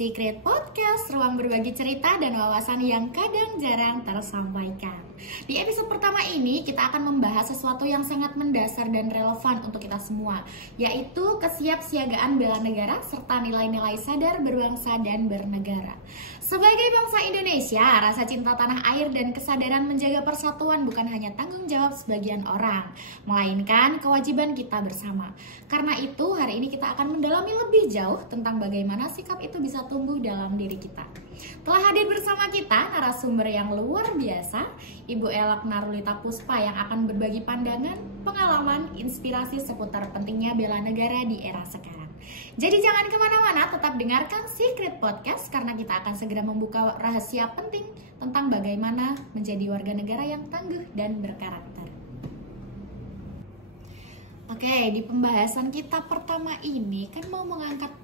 Secret Podcast, ruang berbagi cerita dan wawasan yang kadang jarang tersampaikan. Di episode pertama ini kita akan membahas sesuatu yang sangat mendasar dan relevan untuk kita semua, yaitu kesiapsiagaan bela negara serta nilai-nilai sadar berbangsa dan bernegara. Sebagai bangsa Indonesia, rasa cinta tanah air dan kesadaran menjaga persatuan bukan hanya tanggung jawab sebagian orang, melainkan kewajiban kita bersama. Karena itu, hari ini kita akan mendalami lebih jauh tentang bagaimana sikap itu bisa tumbuh dalam diri kita. Telah hadir bersama kita narasumber yang luar biasa, Ibu Elok Narulita Puspa yang akan berbagi pandangan, pengalaman, inspirasi seputar pentingnya bela negara di era sekarang. Jadi jangan kemana-mana, tetap dengarkan Secret Podcast karena kita akan segera membuka rahasia penting tentang bagaimana menjadi warga negara yang tangguh dan berkarakter. Oke, di pembahasan kita pertama ini kan mau mengangkat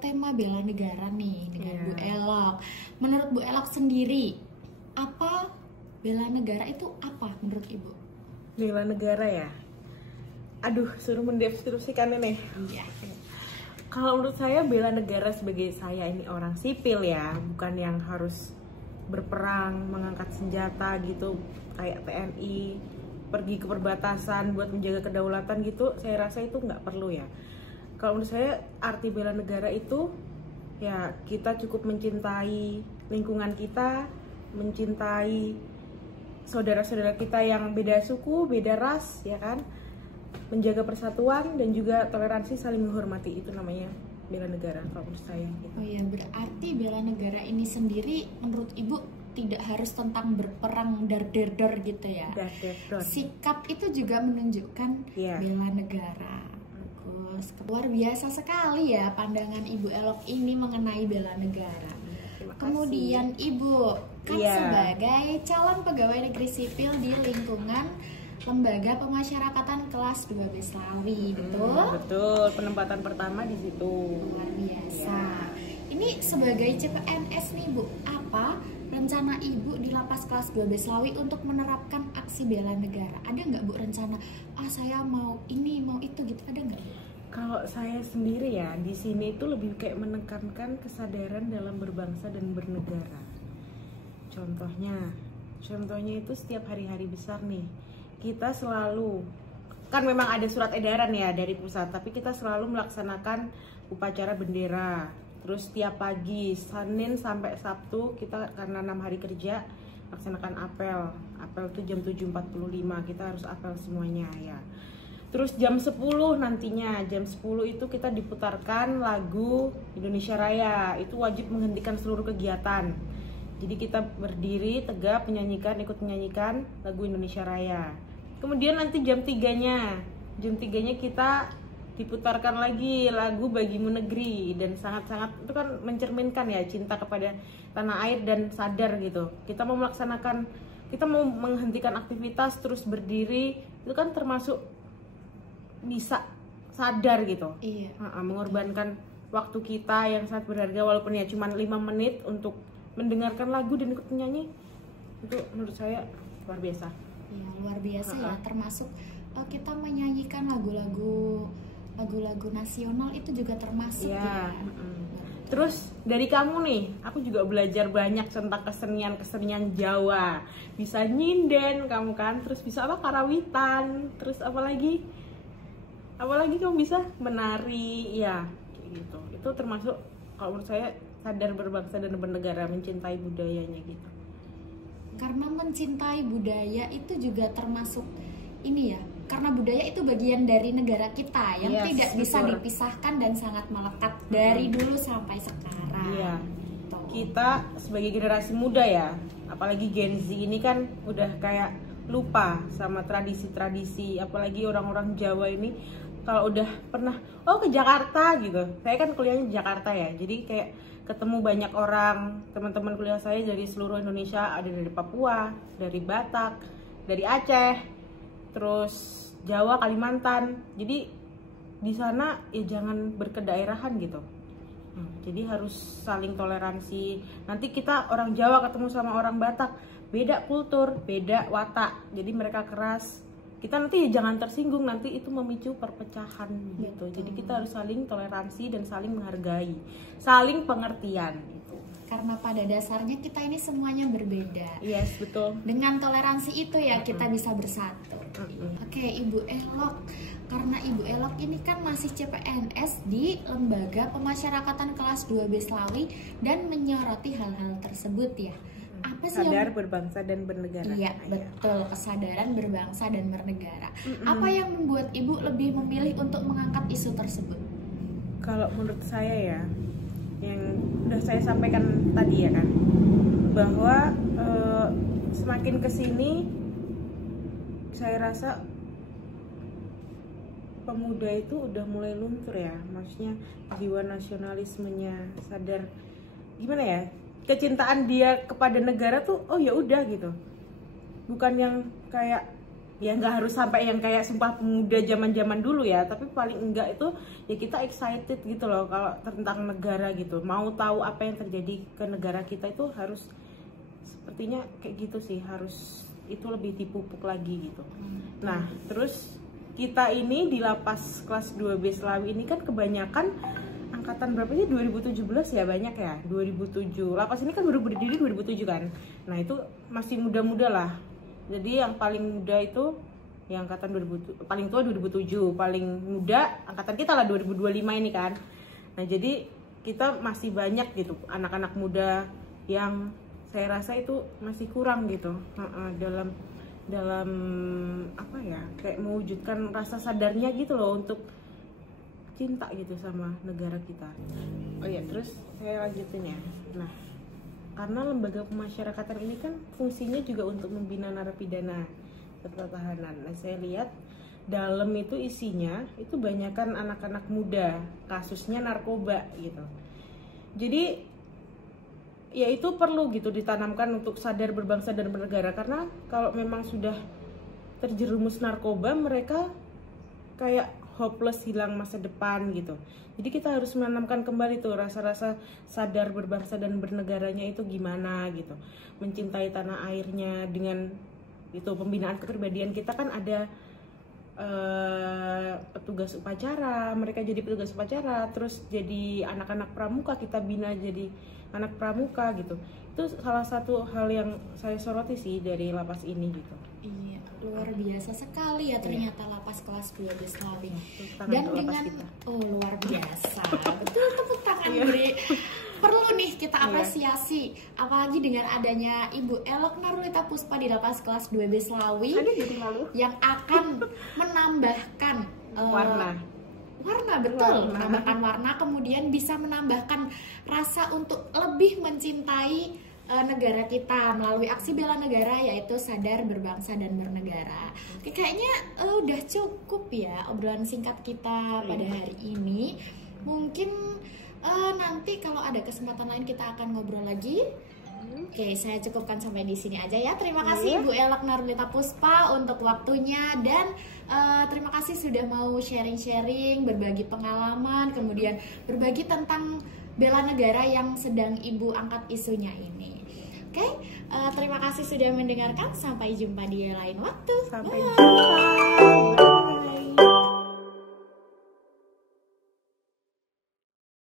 tema bela negara nih dengan Bu Elok. Menurut Bu Elok sendiri, apa bela negara itu apa menurut Ibu? Bela negara ya? Aduh, suruh mendeskripsikan ini. Iya. Kalau menurut saya bela negara sebagai saya ini orang sipil ya, bukan yang harus berperang, mengangkat senjata gitu kayak TNI, pergi ke perbatasan buat menjaga kedaulatan gitu. Saya rasa itu nggak perlu ya. Kalau menurut saya arti bela negara itu ya kita cukup mencintai lingkungan kita, mencintai saudara-saudara kita yang beda suku, beda ras, ya kan? Menjaga persatuan dan juga toleransi, saling menghormati, itu namanya bela negara kalau menurut saya gitu. Oh iya, berarti bela negara ini sendiri menurut Ibu tidak harus tentang berperang dar-der gitu ya? Dar-der. Sikap itu juga menunjukkan bela negara. Bagus, luar biasa sekali ya pandangan Ibu Elok ini mengenai bela negara. Kemudian Ibu kan sebagai calon pegawai negeri sipil di lingkungan Lembaga Pemasyarakatan kelas 12 Slawi, betul? Betul, penempatan pertama di situ. Luar biasa. Ini sebagai CPNS nih Bu, apa rencana Ibu di lapas kelas 12 Slawi untuk menerapkan aksi bela negara? Ada nggak Bu rencana, saya mau ini, mau itu gitu, ada nggak? Kalau saya sendiri ya, di sini itu lebih kayak menekankan kesadaran dalam berbangsa dan bernegara. Contohnya itu setiap hari-hari besar nih, kita selalu, kan memang ada surat edaran ya dari pusat, tapi kita selalu melaksanakan upacara bendera. Terus tiap pagi, Senin sampai Sabtu, kita karena 6 hari kerja, laksanakan apel. Apel itu jam 7.45, kita harus apel semuanya ya. Terus jam 10 nantinya, jam 10 itu kita diputarkan lagu Indonesia Raya. Itu wajib menghentikan seluruh kegiatan. Jadi kita berdiri tegap ikut menyanyikan lagu Indonesia Raya. Kemudian nanti jam 3-nya kita diputarkan lagi lagu Bagimu Negeri, dan sangat-sangat itu kan mencerminkan ya cinta kepada tanah air dan sadar gitu. Kita mau menghentikan aktivitas terus berdiri, itu kan termasuk bisa sadar gitu. Iya. Mengorbankan waktu kita yang sangat berharga walaupun ya cuma 5 menit untuk mendengarkan lagu dan ikut menyanyi, itu menurut saya luar biasa. Ya, luar biasa ya, termasuk kita menyanyikan lagu-lagu nasional itu juga termasuk ya. Terus dari kamu nih, aku juga belajar banyak tentang kesenian Jawa. Bisa nyinden kamu kan, terus bisa karawitan, terus apalagi kamu bisa menari ya, kayak gitu. Itu termasuk kalau menurut saya sadar berbangsa dan bernegara, mencintai budayanya gitu. Karena mencintai budaya itu juga termasuk ini ya, karena budaya itu bagian dari negara kita yang tidak bisa dipisahkan dan sangat melekat dari dulu sampai sekarang. Iya. Kita sebagai generasi muda ya, apalagi Gen Z ini kan udah kayak lupa sama tradisi-tradisi, apalagi orang-orang Jawa ini kalau udah pernah ke Jakarta gitu. Saya kan kuliahnya di Jakarta ya, jadi kayak ketemu banyak orang, teman-teman kuliah saya dari seluruh Indonesia, ada dari Papua, dari Batak, dari Aceh, terus Jawa, Kalimantan. Jadi di sana ya jangan berkedaerahan gitu. Jadi harus saling toleransi. Nanti kita orang Jawa ketemu sama orang Batak, beda kultur, beda watak. Jadi mereka keras, kita nanti ya jangan tersinggung, nanti itu memicu perpecahan gitu. Jadi kita harus saling toleransi dan saling menghargai, saling pengertian gitu. Karena pada dasarnya kita ini semuanya berbeda. Yes, betul. Dengan toleransi itu ya kita bisa bersatu. Oke, Ibu Elok. Karena Ibu Elok ini kan masih CPNS di Lembaga Pemasyarakatan kelas 2B Slawi dan menyoroti hal-hal tersebut ya. Apa sih Sadar yang... berbangsa dan bernegara. Iya, betul, kesadaran berbangsa dan bernegara. Apa yang membuat Ibu lebih memilih untuk mengangkat isu tersebut? Kalau menurut saya ya, yang udah saya sampaikan tadi ya kan, bahwa semakin kesini saya rasa pemuda itu udah mulai luntur ya, maksudnya jiwa nasionalismenya, sadar gimana ya, kecintaan dia kepada negara tuh oh ya udah gitu, bukan yang kayak ya nggak harus sampai yang kayak Sumpah Pemuda zaman dulu ya, tapi paling enggak itu ya kita excited gitu loh kalau tentang negara gitu, mau tahu apa yang terjadi ke negara kita itu harus sepertinya kayak gitu sih, harus itu lebih dipupuk lagi gitu. Nah terus kita ini di lapas kelas 2B Slawi ini kan kebanyakan angkatan berapa sih, 2017 ya, banyak ya, 2007. Lapas ini kan baru berdiri 2007 kan. Nah itu masih muda-muda lah. Jadi yang paling muda itu yang angkatan 2000, paling tua 2007, paling muda angkatan kita lah 2025 ini kan. Nah jadi kita masih banyak gitu anak-anak muda yang saya rasa itu masih kurang gitu dalam apa ya, kayak mewujudkan rasa sadarnya gitu loh untuk cinta gitu sama negara kita. Oh ya, terus saya lanjutin ya. Nah, karena lembaga pemasyarakatan ini kan fungsinya juga untuk membina narapidana serta tahanan. Nah, saya lihat dalam itu isinya itu banyakkan anak-anak muda, kasusnya narkoba gitu. Jadi ya itu perlu gitu ditanamkan untuk sadar berbangsa dan bernegara, karena kalau memang sudah terjerumus narkoba mereka kayak hopeless, hilang masa depan gitu. Jadi kita harus menanamkan kembali tuh rasa-rasa sadar berbangsa dan bernegaranya itu gimana gitu, mencintai tanah airnya. Dengan itu pembinaan kepribadian kita kan ada petugas upacara, mereka jadi petugas upacara, terus jadi anak-anak pramuka kita bina jadi anak pramuka gitu. Itu salah satu hal yang saya soroti sih dari lapas ini gitu. Iya, luar biasa sekali ya ternyata lapas kelas 2B Slawi. Dan dengan luar biasa. Betul, tepuk tangan beri. Perlu nih kita apresiasi, apalagi dengan adanya Ibu Elok Narulita Puspa di lapas kelas 2B Slawi yang akan menambahkan warna, betul, menambahkan warna, kemudian bisa menambahkan rasa untuk lebih mencintai negara kita melalui aksi bela negara, yaitu sadar berbangsa dan bernegara. Oke, kayaknya udah cukup ya obrolan singkat kita pada hari ini. Mungkin nanti kalau ada kesempatan lain kita akan ngobrol lagi. Oke, saya cukupkan sampai di sini aja ya. Terima kasih Ibu Elok Narulita Puspa untuk waktunya, dan terima kasih sudah mau sharing-sharing, berbagi pengalaman, kemudian berbagi tentang bela negara yang sedang Ibu angkat isunya ini. Oke, terima kasih sudah mendengarkan. Sampai jumpa di lain waktu. Sampai jumpa.